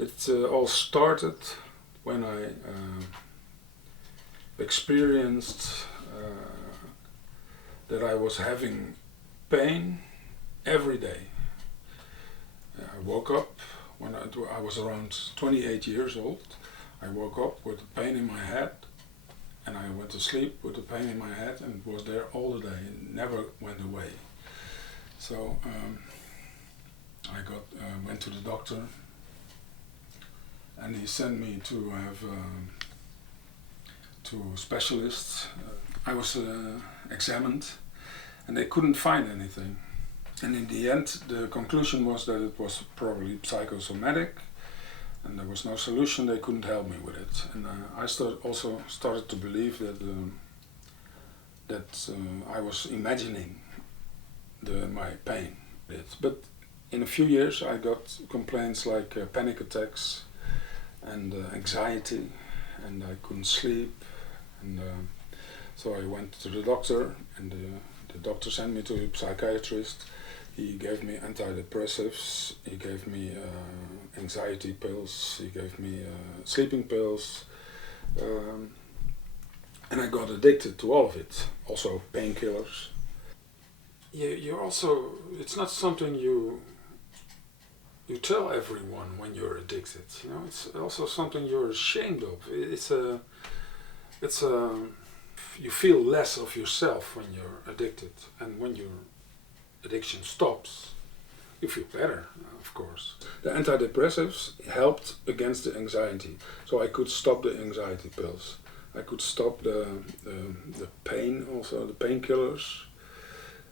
It all started when I experienced that I was having pain every day. I woke up when I was around 28 years old. I woke up with a pain in my head, and I went to sleep with a pain in my head, and it was there all the day. It never went away. So I went to the doctor, and he sent me to have to specialists. I was examined, and they couldn't find anything. And in the end, the conclusion was that it was probably psychosomatic, and there was no solution. They couldn't help me with it. And I also started to believe that I was imagining my pain. But in a few years, I got complaints like panic attacks and anxiety, and I couldn't sleep. And so I went to the doctor, and the doctor sent me to a psychiatrist. He gave me antidepressives, he gave me anxiety pills, he gave me sleeping pills, and I got addicted to all of it, also painkillers. You're also, it's not something you tell everyone when you're addicted, you know, it's also something you're ashamed of. You feel less of yourself when you're addicted, and when your addiction stops, you feel better, of course. The antidepressives helped against the anxiety, so I could stop the anxiety pills. I could stop the pain, also the painkillers,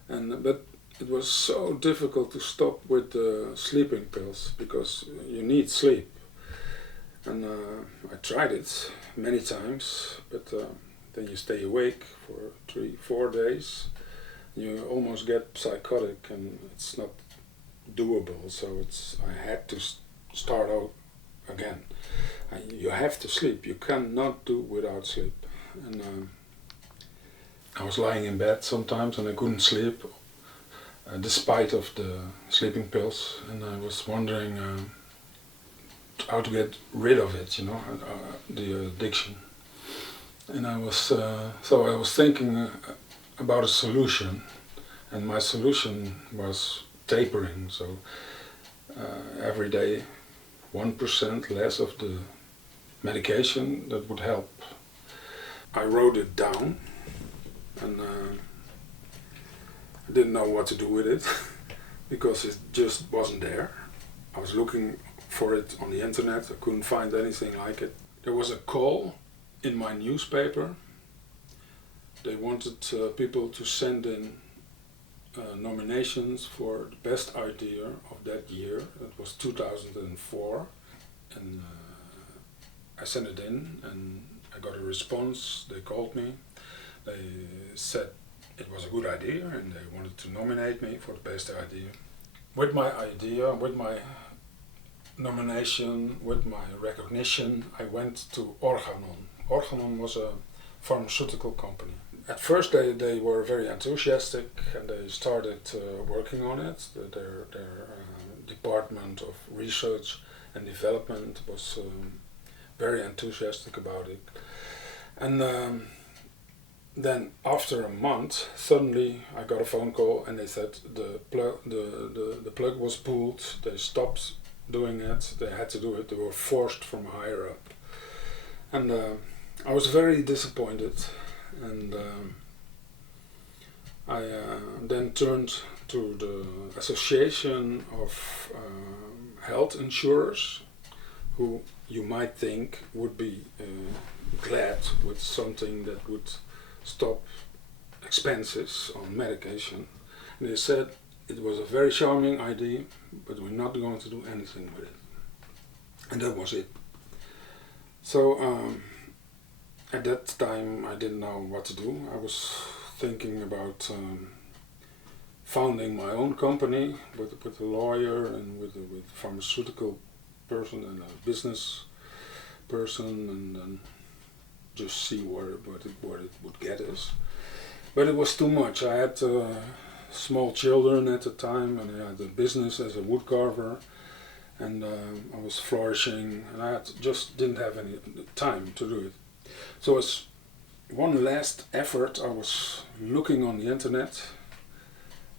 but it was so difficult to stop with the sleeping pills because you need sleep. And I tried it many times, but then you stay awake for 3-4 days. You almost get psychotic, and it's not doable. So I had to start out again. You have to sleep. You cannot do without sleep. And I was lying in bed sometimes, and I couldn't sleep, despite of the sleeping pills. And I was wondering how to get rid of it, you know, the addiction. And I was thinking about a solution, and my solution was tapering. So every day 1% less of the medication, that would help. I wrote it down, and I didn't know what to do with it because it just wasn't there. I was looking for it on the internet, I couldn't find anything like it. There was a call in my newspaper. They wanted people to send in nominations for the best idea of that year. It was 2004, and I sent it in, and I got a response. They called me. They said it was a good idea, and they wanted to nominate me for the best idea. With my idea, with my nomination, with my recognition, I went to Organon. Organon was a pharmaceutical company. At first they were very enthusiastic, and they started working on it. Their department of research and development was very enthusiastic about it. And then after a month, suddenly I got a phone call, and they said the plug was pulled. They stopped doing it. They had to do it. They were forced from higher up. And I was very disappointed. And I then turned to the Association of Health Insurers, who you might think would be glad with something that would stop expenses on medication. And they said it was a very charming idea, but we're not going to do anything with it. And that was it. So at that time I didn't know what to do. I was thinking about founding my own company with a lawyer and with a pharmaceutical person and a business person, and just see where it would get us. But it was too much. I had small children at the time, and I had a business as a woodcarver, and I was flourishing, and I just didn't have any time to do it. So as one last effort, I was looking on the internet,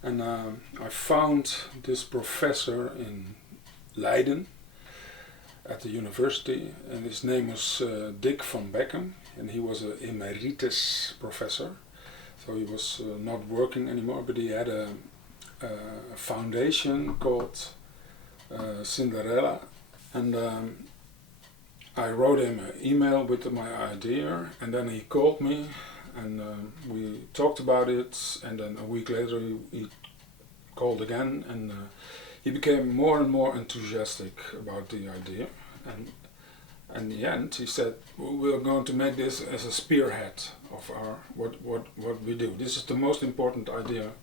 and I found this professor in Leiden at the university, and his name was Dick van Beckham, and he was an emeritus professor, so he was not working anymore, but he had a foundation called Cinderella, and I wrote him an email with my idea, and then he called me, and we talked about it, and then a week later he called again, and he became more and more enthusiastic about the idea, and in the end he said, we're going to make this as a spearhead of our what we do. This is the most important idea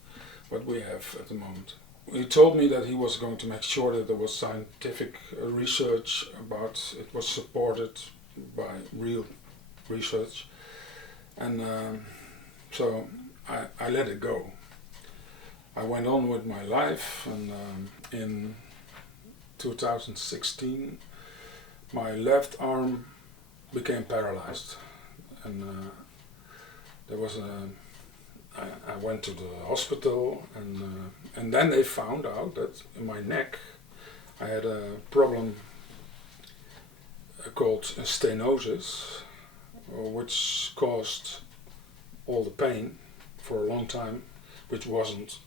what we have at the moment. He told me that he was going to make sure that there was scientific research about it, was supported by real research, and so I let it go. I went on with my life, and in 2016 my left arm became paralyzed, and there was I went to the hospital, and then they found out that in my neck I had a problem called stenosis, which caused all the pain for a long time, which wasn't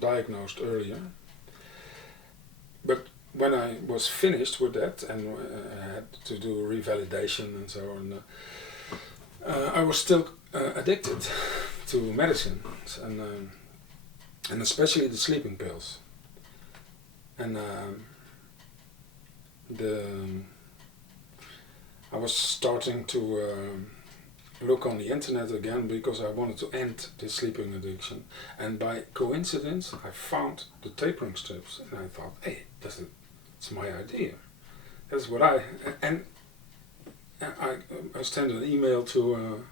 diagnosed earlier. But when I was finished with that, and I had to do revalidation and so on, I was still addicted to medicines, and especially the sleeping pills. And I was starting to look on the internet again because I wanted to end the sleeping addiction. And by coincidence, I found the tapering strips, and I thought, hey, it's my idea. That's what I sent an email to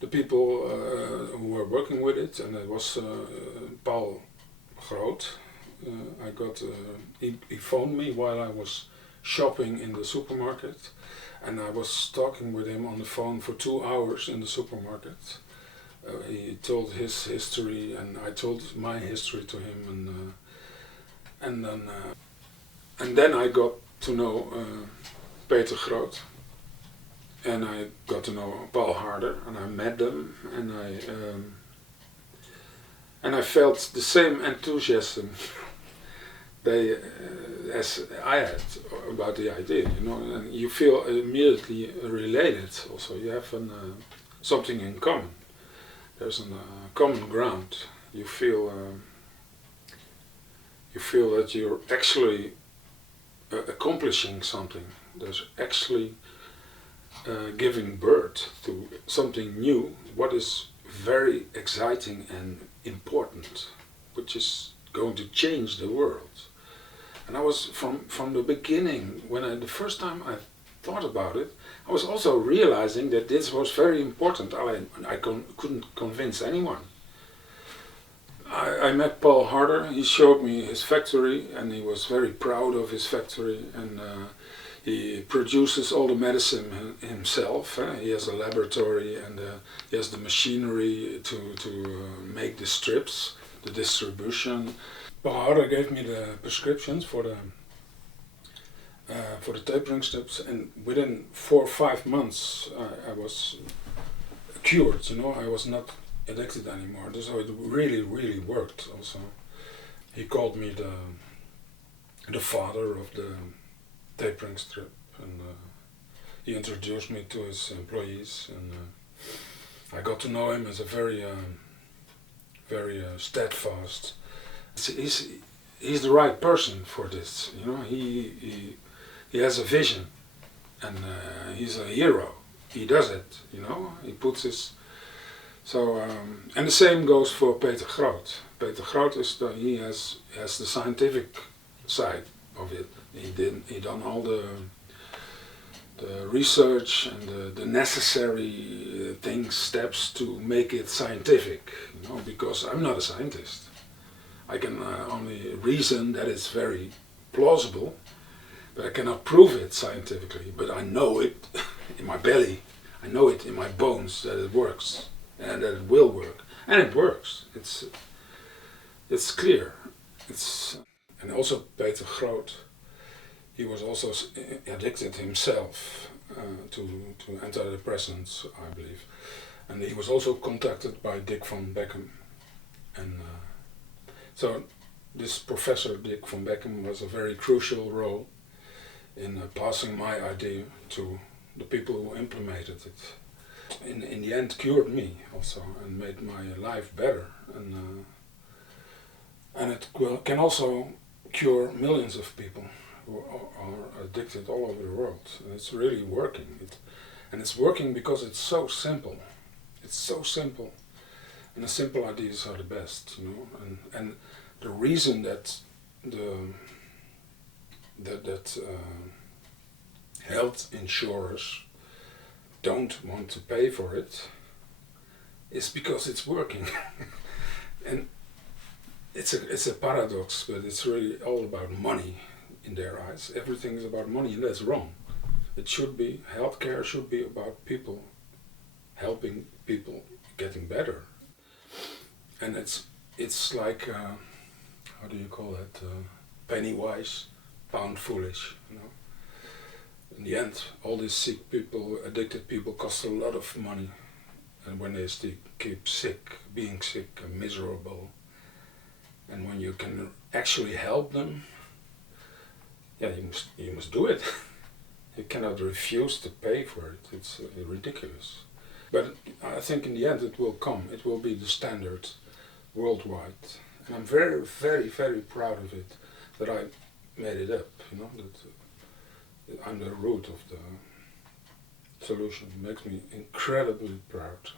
the people who were working with it, and it was Paul Groot. He phoned me while I was shopping in the supermarket, and I was talking with him on the phone for 2 hours in the supermarket. He told his history, and I told my history to him, and then I got to know Peter Groot, and I got to know Paul Harder, and I met them, and I felt the same enthusiasm as I had about the idea, and you feel immediately related. Also, you have something in common. There's a common ground. You feel that you're actually accomplishing something. There's actually giving birth to something new, what is very exciting and important, which is going to change the world. And I was from the beginning, when the first time I thought about it, I was also realizing that this was very important. I couldn't convince anyone. I met Paul Harder. He showed me his factory, and he was very proud of his factory, and he produces all the medicine himself. He has a laboratory, and he has the machinery to make the strips, the distribution. Paul Harder gave me the prescriptions for the tapering strips, and within 4 or 5 months I was cured. I was not addicted anymore. So it really, really worked. Also, he called me the father of the tapering strip, and he introduced me to his employees, and I got to know him as a very steadfast. He's the right person for this. He has a vision, and he's a hero. He does it. He puts his. So and the same goes for Peter Groot. Peter Groot he has the scientific side of it. He done all the research and the necessary steps to make it scientific. Because I'm not a scientist. I can only reason that it's very plausible, But I cannot prove it scientifically, but I know it in my belly, I know it in my bones that it works, and that it will work. And it works. It's clear. And also Peter Groot, he was also addicted himself to antidepressants, I believe. And he was also contacted by Dick van Beckham. And so this Professor Dick van Beckham was a very crucial role in passing my idea to the people who implemented it. In the end, cured me also and made my life better. And it can also cure millions of people who are addicted all over the world. And it's really working. And it's working because it's so simple. It's so simple. And the simple ideas are the best, you know. And the reason that health insurers don't want to pay for it is because it's working. And it's a paradox, but it's really all about money in their eyes. Everything is about money, and that's wrong. It should be, healthcare should be about people, helping people getting better. And it's like, how do you call it, penny wise, pound foolish, you know. In the end, all these sick people, addicted people, cost a lot of money. And when they keep sick, being sick and miserable, and when you can actually help them, yeah, you must do it. You cannot refuse to pay for it. It's ridiculous. But I think in the end it will come. It will be the standard worldwide. And I'm very, very, very proud of it, that I made it up, you know, that I'm the root of the solution. It makes me incredibly proud.